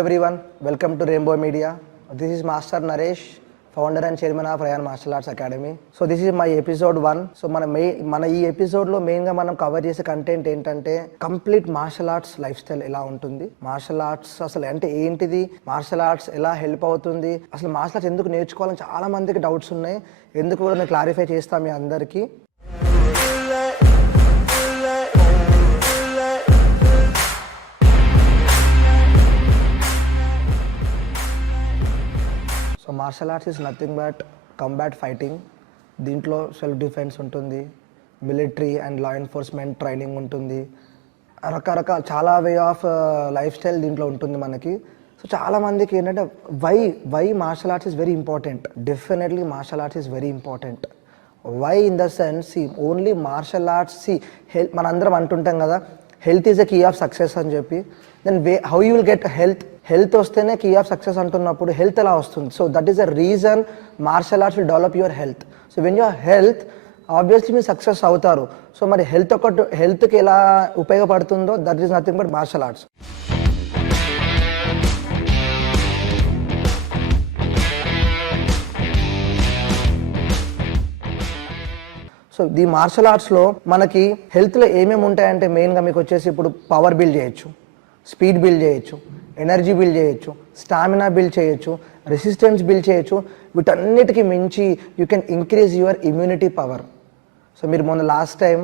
everyone, welcome to Rainbow Media. This is Master Naresh, founder and chairman of Rayan Martial Arts Academy. So this is my episode 1. So మన ఈ ఎపిసోడ్లో మెయిన్గా మనం cover చేసే content ఏంటంటే complete martial arts life style ఎలా ఉంటుంది, martial arts అసలు అంటే ఏంటిది, మార్షల్ ఆర్ట్స్ ఎలా హెల్ప్ అవుతుంది, అసలు మార్షల్ ఆర్ట్స్ ఎందుకు నేర్చుకోవాలని చాలా మందికి డౌట్స్ ఉన్నాయి. ఎందుకు కూడా నేను క్లారిఫై చేస్తాను మీ అందరికీ. So martial arts is nothing but combat fighting. దీంట్లో సెల్ఫ్ డిఫెన్స్ ఉంటుంది, military and law enforcement training ఉంటుంది, రకరకాల చాలా వే ఆఫ్ లైఫ్ స్టైల్ దీంట్లో ఉంటుంది మనకి. సో చాలామందికి ఏంటంటే why martial arts is very important. Definitely martial arts is very important. Why in the sense only martial arts health మనందరం అంటుంటాం కదా, health is a key of success అని చెప్పి. Then how you will get health వస్తేనే key of success అంటున్నప్పుడు health ఎలా వస్తుంది? So that is the reason martial arts will develop your health. So when your health obviously మీరు success అవుతారు. సో మరి హెల్త్కి ఎలా ఉపయోగపడుతుందో that is nothing but martial arts. So ఈ మార్షల్ ఆర్ట్స్లో మనకి హెల్త్లో ఏమేమి ఉంటాయంటే మెయిన్గా మీకు వచ్చేసి ఇప్పుడు పవర్ బిల్డ్ చేయొచ్చు, స్పీడ్ బిల్డ్ చేయొచ్చు, ఎనర్జీ బిల్డ్ చేయొచ్చు, స్టామినా బిల్డ్ చేయొచ్చు, రెసిస్టెన్స్ బిల్డ్ చేయొచ్చు. వీటన్నిటికీ మించి you can increase your immunity power. So మీరు మొన్న last time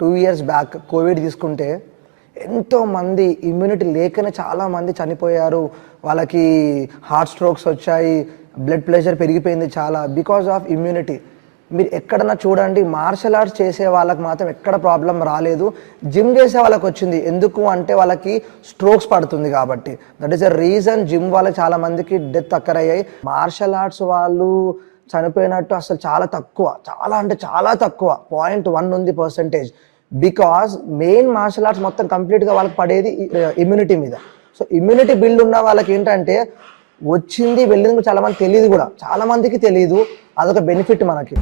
2 years back covid తీసుకుంటే ఎంతోమంది ఇమ్యూనిటీ లేకనే చాలామంది చనిపోయారు, వాళ్ళకి హార్ట్ స్ట్రోక్స్ వచ్చాయి, బ్లడ్ ప్రెషర్ పెరిగిపోయింది చాలా, బికాజ్ ఆఫ్ ఇమ్యూనిటీ. మీరు ఎక్కడన్నా చూడండి మార్షల్ ఆర్ట్స్ చేసే వాళ్ళకి మాత్రం ఎక్కడ ప్రాబ్లం రాలేదు, జిమ్ చేసే వాళ్ళకి వచ్చింది. ఎందుకు అంటే వాళ్ళకి స్ట్రోక్స్ పడుతుంది కాబట్టి. That is the reason gym వాళ్ళకి చాలా మందికి డెత్ అయ్యాయి. మార్షల్ ఆర్ట్స్ వాళ్ళు చనిపోయినట్టు అసలు చాలా తక్కువ, చాలా అంటే చాలా తక్కువ, 0.1 ఉంది percentage. Because main martial arts మొత్తం కంప్లీట్గా వాళ్ళకి పడేది ఇమ్యూనిటీ మీద. సో ఇమ్యూనిటీ బిల్డ్ ఉన్న వాళ్ళకి ఏంటంటే వచ్చింది వెళ్ళింది చాలా మంది తెలియదు కూడా, చాలా మందికి తెలియదు. అదొక బెనిఫిట్ మనకి.